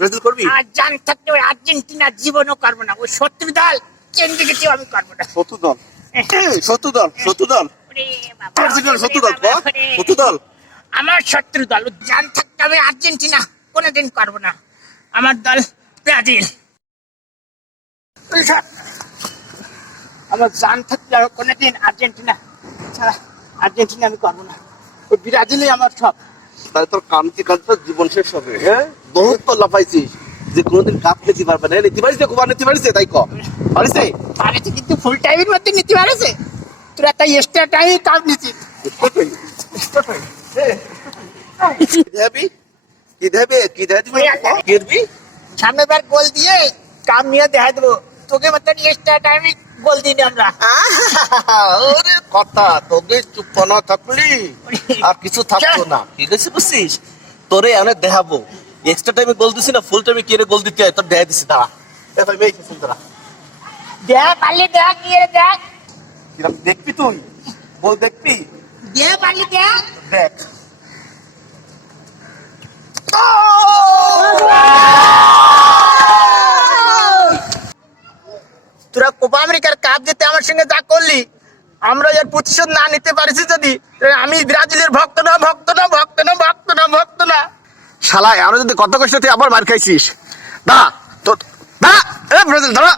Brazil করবি? আর জান থাকতে ওই আর্জেন্টিনা জীবনও করবো না, ওই শত্রু দল কেন্দ্রীয় আমি করবো না। শত্রু দল, শত্রু দল, শত্রু দল, ওরে বাবা, আর্জেন্টিনার ওরে শত্রু দল, বাবা, ওরে। শত্রু দল। আমার শত্রু দল জান থাকতে আমি আর্জেন্টিনা কোনোদিন করবো না, আমার দল ব্রাজিল। আমার জান থাকতে আমি কোনোদিন আর্জেন্টিনা ছাড়া আর্জেন্টিনা আমি করবো না, ওই ব্রাজিলই আমার সব। তাহলে তোর কান্তি কান্তি জীবন শেষ হবে। হ্যাঁ, বহুত তো লাফাইছিস যে কোনোদিন কাপ নিতে পারবে না। নিতে পারিস, কোপা নিতে পারিস, তাই ক পারিস? পারেছে কিন্তু ফুল টাইমের মধ্যে নিতে পারেছে, তোরা তাই এক্সট্রা টাইম কাপ নিচ্ছিস। সামনে বার গোল দিয়ে কাম নিয়ে দেখা দেবো তোকে, মতন এক্সট্রা টাইমে গোল দিই আমরা। ওরে কথা, তোকে চুপ না থাকলি আর কিছু থাকতো না, ঠিক আছে? বুঝছিস, তোরে অনেক দেখাবো। এক্সট্রা টাইমে গোল দিছি না, ফুল টাইমে কি গোল দিতে হয় তোর দেখা দিছি। দাঁড়া, ভাই মেয়ে কিছু দাঁড়া, দেখ পারলে দেখ, নিয়ে দেখ, কিরম দেখবি তুই? গোল দেখবি? দেখ পারলে দেখ। দেখ, তোরা কোপা আমেরিকার কাপ জিতে আমার সঙ্গে যা করলি, আমরা এর প্রতিশোধ না নিতে পারিছি যদি, আমি ব্রাজিলের ভক্ত না, ভক্ত না, ভক্ত না, ভক্ত না, ভক্ত না। শালা আমরা যদি কত কষ্ট তুই আবার মার খাইছিস। দাঁড়া তো, দাঁড়া, এ ব্রাজিল দাঁড়া।